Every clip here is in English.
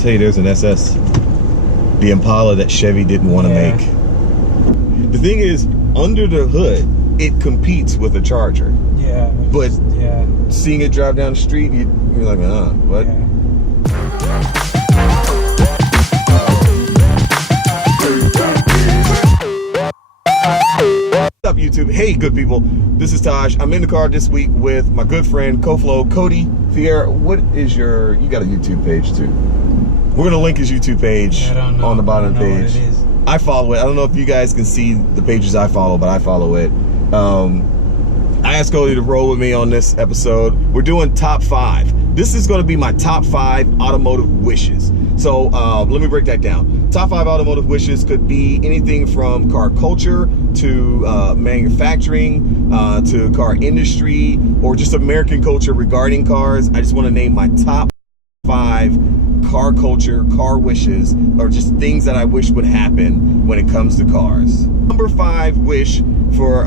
Tell you there's an SS, the Impala that Chevy didn't want to make. The thing is, under the hood, it competes with a Charger. Yeah. But seeing it drive down the street, you're like, what? Yeah. What's up, YouTube? Hey, good people. This is Taj. I'm in the car this week with my good friend, co-flow, Cody Fier. What is your, you got a YouTube page too. We're going to link his YouTube page on the bottom page. I follow it. I don't know if you guys can see the pages I follow, but I follow it. I asked Cody to roll with me on this episode. We're doing top 5. This is going to be my top 5 automotive wishes. So let me break that down. Top 5 automotive wishes could be anything from car culture to manufacturing to car industry or just American culture regarding cars. I just want to name my top 5 car culture, car wishes, or just things that I wish would happen when it comes to cars. Number 5 wish for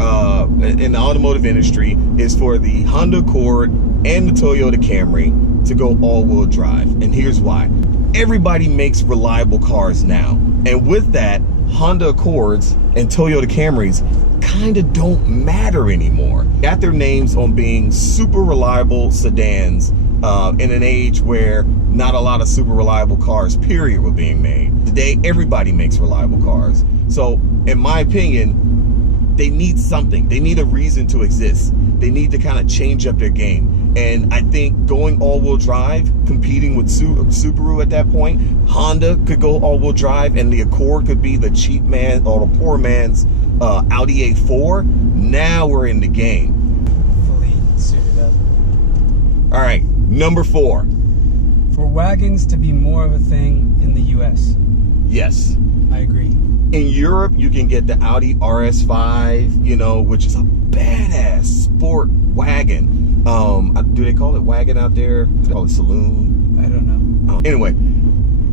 in the automotive industry is for the Honda Accord and the Toyota Camry to go all-wheel drive. And here's why. Everybody makes reliable cars now. And with that, Honda Accords and Toyota Camrys kind of don't matter anymore. Got their names on being super reliable sedans in an age where not a lot of super reliable cars, period, were being made. Today, everybody makes reliable cars. So, in my opinion, they need something. They need a reason to exist. They need to kind of change up their game. And I think going all-wheel drive, competing with Subaru at that point, Honda could go all-wheel drive, and the Accord could be the cheap man or the poor man's Audi A4. Now we're in the game. Fully suited up. All right, number 4. For wagons to be more of a thing in the U.S. Yes. I agree. In Europe, you can get the Audi RS5, you know, which is a badass sport wagon. Do they call it wagon out there? Do they call it saloon? I don't know. Anyway,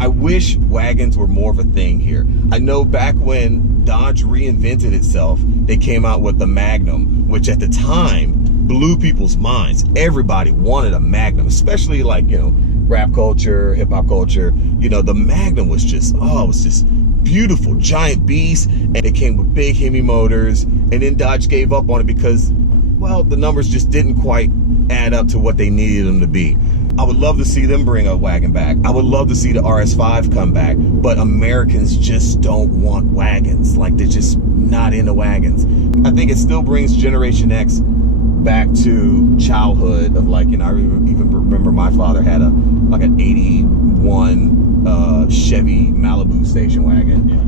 I wish wagons were more of a thing here. I know back when Dodge reinvented itself, they came out with the Magnum, which at the time blew people's minds. Everybody wanted a Magnum, especially like, you know, rap culture, hip hop culture. You know, the Magnum was just, it was just beautiful, giant beast, and it came with big Hemi motors, and then Dodge gave up on it because, well, the numbers just didn't quite add up to what they needed them to be. I would love to see them bring a wagon back. I would love to see the RS5 come back, but Americans just don't want wagons. Like, they're just not into wagons. I think it still brings Generation X back to childhood of, like, you know, I even remember my father had like an 81 Chevy Malibu station wagon. Yeah.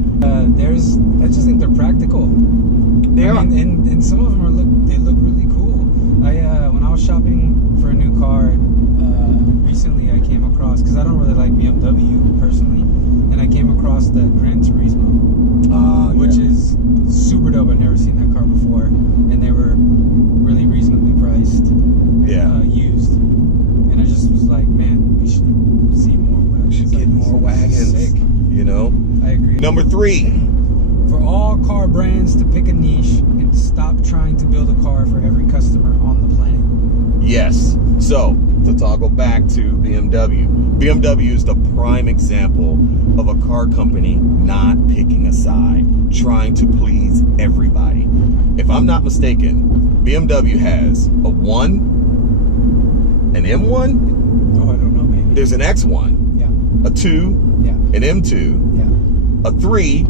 I just think they're practical. They are. And some of them they look really cool. When I was shopping for a new car recently, I came across, because I don't really like BMW personally, and I came across the Gran Turismo, which is super dope. I've never seen that car before, and they were really reasonably priced. Used, and I just was like, man, we should see more wagons. We should get more wagons. Sick. You know. I agree. Number 3. For all car brands to pick a niche and stop trying to build a car for every customer on the planet. Yes. So, to toggle back to BMW. BMW is the prime example of a car company not picking a side, trying to please everybody. If I'm not mistaken, BMW has a 1, an M1. Oh, I don't know, maybe. There's an X1. Yeah. A 2. Yeah. An M2. Yeah. A 3.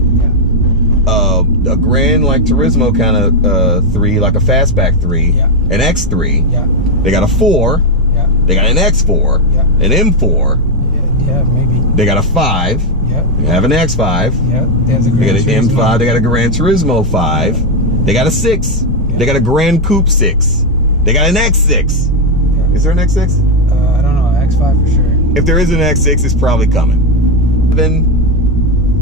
A Gran like Turismo kind of 3, like a fastback 3, yeah. An X3, yeah. They got a 4, yeah. They got an X4, yeah. An M4, yeah, maybe. They got a 5, yeah. They have an X5, yeah. They have the they got an Gran Turismo. M5, they got a Gran Turismo 5, they got a 6, yeah. They got a Gran Coupe 6, they got an X6. Yeah. Is there an X6? I don't know, X5 for sure. If there is an X6, it's probably coming.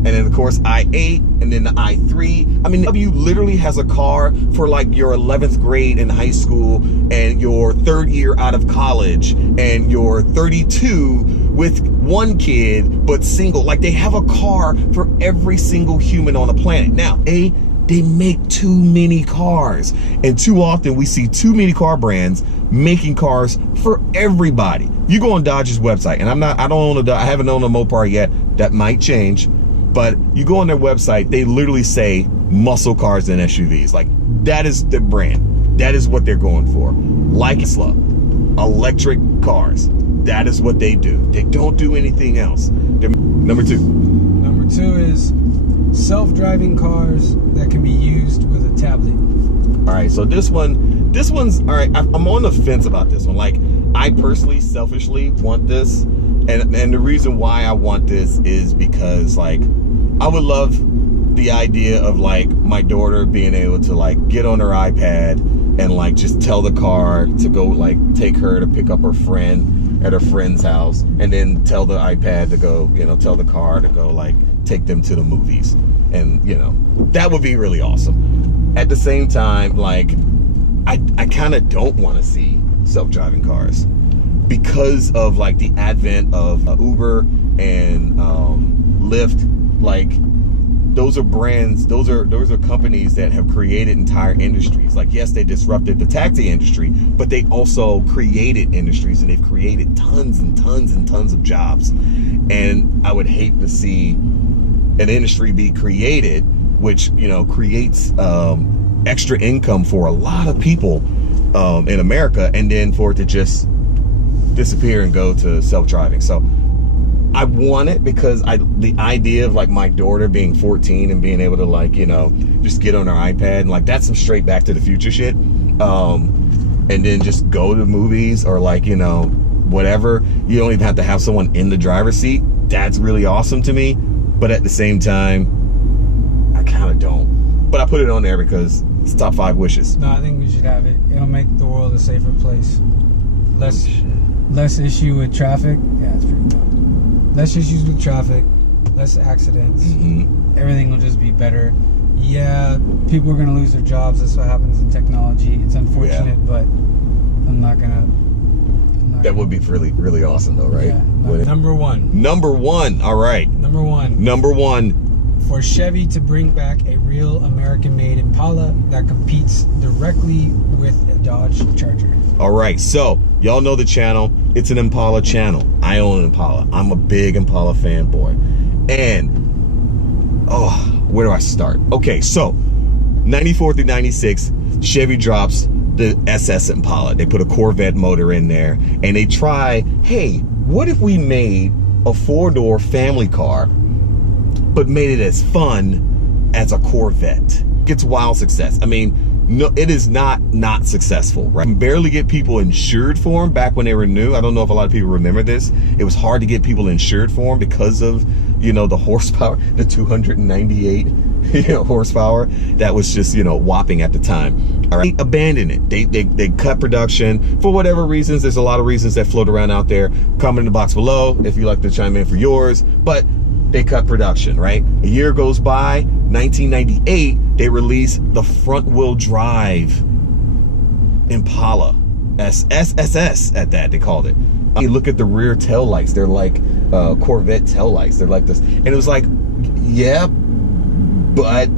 And then of course i8, and then the i3. I mean, BMW literally has a car for like your 11th grade in high school and your 3rd year out of college and your 32 with 1 kid but single. Like, they have a car for every single human on the planet. Now, They make too many cars. And too often we see too many car brands making cars for everybody. You go on Dodge's website, and I haven't owned a Mopar yet. That might change. But you go on their website, they literally say muscle cars and SUVs. Like, that is the brand. That is what they're going for. Like Tesla, electric cars. That is what they do. They don't do anything else. Number two. Number two is self-driving cars that can be used with a tablet. All right, so this one's all right. I'm on the fence about this one. Like, I personally, selfishly want this, and the reason why I want this is because, like, I would love the idea of, like, my daughter being able to, like, get on her iPad and, like, just tell the car to go, like, take her to pick up her friend at her friend's house, and then tell the iPad to go, you know, tell the car to go, like, take them to the movies. And, you know, that would be really awesome. At the same time, like, I kind of don't want to see self-driving cars because of, like, the advent of Uber and Lyft. Like, those are brands, those are companies that have created entire industries. Like, yes, they disrupted the taxi industry, but they also created industries, and they've created tons and tons and tons of jobs. And I would hate to see an industry be created which, you know, creates extra income for a lot of people in America, and then for it to just disappear and go to self-driving. So I want it because the idea of, like, my daughter being 14 and being able to, like, you know, just get on her iPad and, like, that's some straight Back to the Future shit, and then just go to movies or, like, you know, whatever. You don't even have to have someone in the driver's seat. That's really awesome to me. But at the same time, I kind of don't. But I put it on there because it's top 5 wishes. No, I think we should have it. It'll make the world a safer place. Less issue with traffic. Yeah, it's pretty good. Less issues with traffic. Less accidents. Mm-hmm. Everything will just be better. Yeah, people are going to lose their jobs. That's what happens in technology. It's unfortunate, yeah. But I'm not going to... That would be really, really awesome, though, right? Yeah. Number one. Number one. All right. Number one. Number one. For Chevy to bring back a real American-made Impala that competes directly with a Dodge Charger. All right. So, y'all know the channel. It's an Impala channel. I own an Impala. I'm a big Impala fanboy. And, oh, where do I start? Okay, so, 94 through 96, Chevy drops the SS Impala. They put a Corvette motor in there, and they try, hey, what if we made a 4-door family car, but made it as fun as a Corvette? It's wild success. I mean, no, it is not successful, right? You can barely get people insured for them back when they were new. I don't know if a lot of people remember this. It was hard to get people insured for them because of, you know, the horsepower, the 298 horsepower that was just, you know, whopping at the time. All right, abandon it. They cut production for whatever reasons. There's a lot of reasons that float around out there. Comment in the box below if you'd like to chime in for yours. But they cut production, right? A year goes by, 1998, they release the front-wheel drive Impala, SSS at that, they called it. You look at the rear tail lights, they're like Corvette tail lights. They're like this. And it was like, yeah, but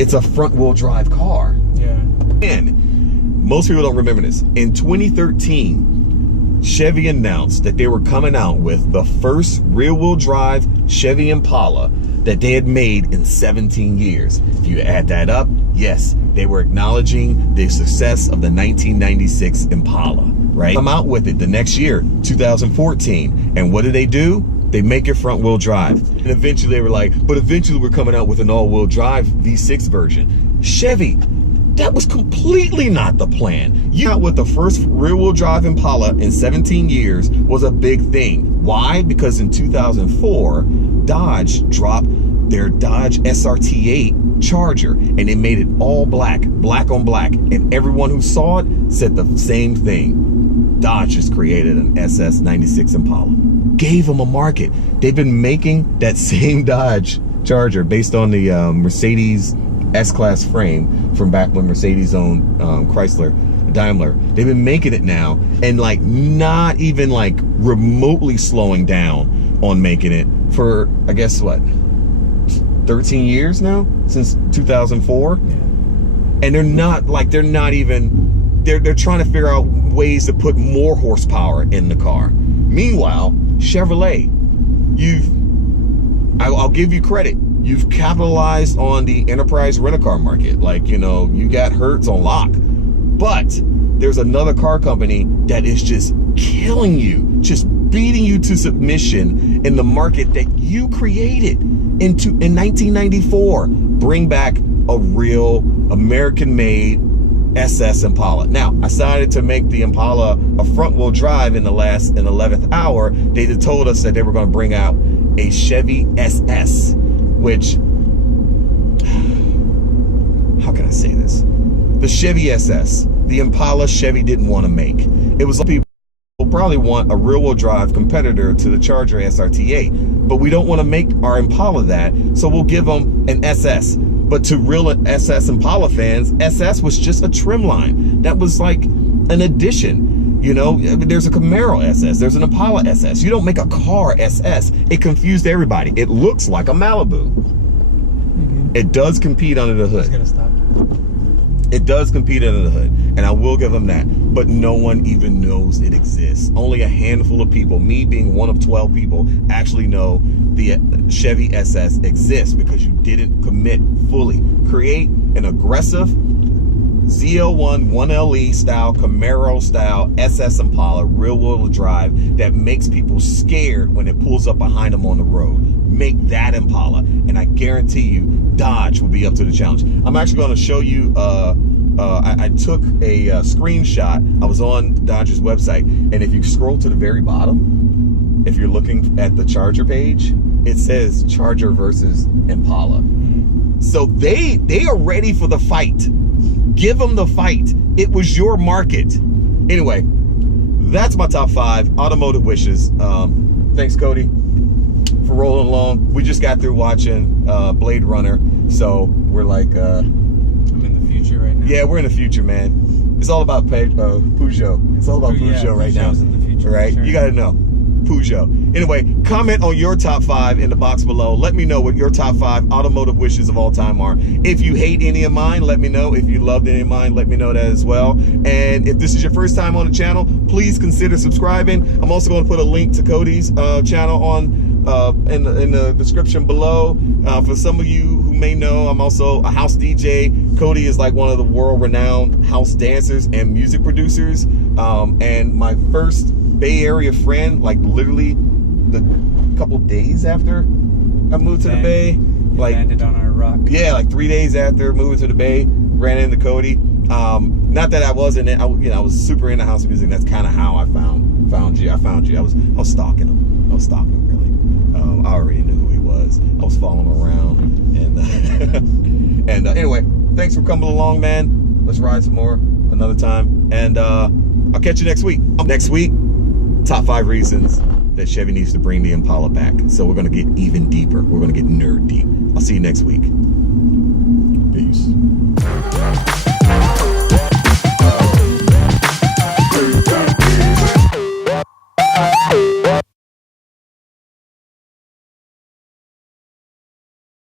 it's a front-wheel drive car. Yeah. And most people don't remember this. In 2013, Chevy announced that they were coming out with the first rear-wheel drive Chevy Impala that they had made in 17 years. If you add that up, yes, they were acknowledging the success of the 1996 Impala, right? Come out with it the next year, 2014. And what do? They make it front-wheel drive. And eventually they were like, but eventually we're coming out with an all-wheel drive V6 version. Chevy, that was completely not the plan. You got with the first rear-wheel drive Impala in 17 years was a big thing. Why? Because in 2004, Dodge dropped their Dodge SRT8 Charger, and they made it all black on black. And everyone who saw it said the same thing. Dodge just created an SS96 Impala. Gave them a market. They've been making that same Dodge Charger based on the Mercedes S-Class frame from back when Mercedes owned Chrysler, Daimler. They've been making it now, and like not even like remotely slowing down on making it for, I guess what, 13 years now, since 2004. Yeah. And they're not even, they're trying to figure out ways to put more horsepower in the car. Meanwhile, Chevrolet, I'll give you credit. You've capitalized on the enterprise rent-a-car market. Like, you know, you got Hertz on lock. But there's another car company that is just killing you, just beating you to submission in the market that you created in 1994. Bring back a real American-made SS Impala. Now, I decided to make the Impala a front-wheel drive in the 11th hour. They just told us that they were going to bring out a Chevy SS, which, how can I say this? The Chevy SS, the Impala Chevy didn't want to make. It was like people probably want a rear-wheel drive competitor to the Charger SRT8, but we don't want to make our Impala that, so we'll give them an SS. But to real SS Impala fans, SS was just a trim line. That was like an addition. You know, there's a Camaro SS, there's an Impala SS. You don't make a car SS. It confused everybody. It looks like a Malibu. It does compete under the hood. It does compete under the hood, and I will give them that. But no one even knows it exists. Only a handful of people, me being one of 12 people, actually know the Chevy SS exists because you didn't commit fully. Create an aggressive ZL1 1LE style, Camaro style SS Impala rear-wheel drive that makes people scared when it pulls up behind them on the road. Make that Impala, and I guarantee you Dodge will be up to the challenge. I'm actually going to show you I took a screenshot. I was on Dodge's website, and if you scroll to the very bottom, if you're looking at the Charger page, it says Charger versus Impala. So they are ready for the fight. Give them the fight. It was your market. Anyway, that's my top 5 automotive wishes. Thanks, Cody, for rolling along. We just got through watching Blade Runner, so we're like, I'm in the future right now. yeah, we're in the future, man. It's all about Peugeot. It's all about Peugeot right now. In the future, right? sure. You got to know. Peugeot. Anyway, comment on your top 5 in the box below. Let me know what your top 5 automotive wishes of all time are. If you hate any of mine, let me know. If you loved any of mine, let me know that as well. And if this is your first time on the channel, please consider subscribing. I'm also going to put a link to Cody's channel on in the description below. For some of you who may know, I'm also a house DJ. Cody is like one of the world-renowned house dancers and music producers. And my first Bay Area friend, like literally the couple days after I moved to the Bay, like landed on our rock. Yeah, like 3 days after moving to the Bay, ran into Cody. Not that I wasn't, I was super into house music. That's kind of how I found you. I found you. I was stalking him. I was stalking him, really. I already knew who he was. I was following him around, and anyway, thanks for coming along, man. Let's ride some more another time, and I'll catch you next week. Next week, top 5 reasons that Chevy needs to bring the Impala back. So we're gonna get even deeper. We're gonna get nerd deep. I'll see you next week. Peace.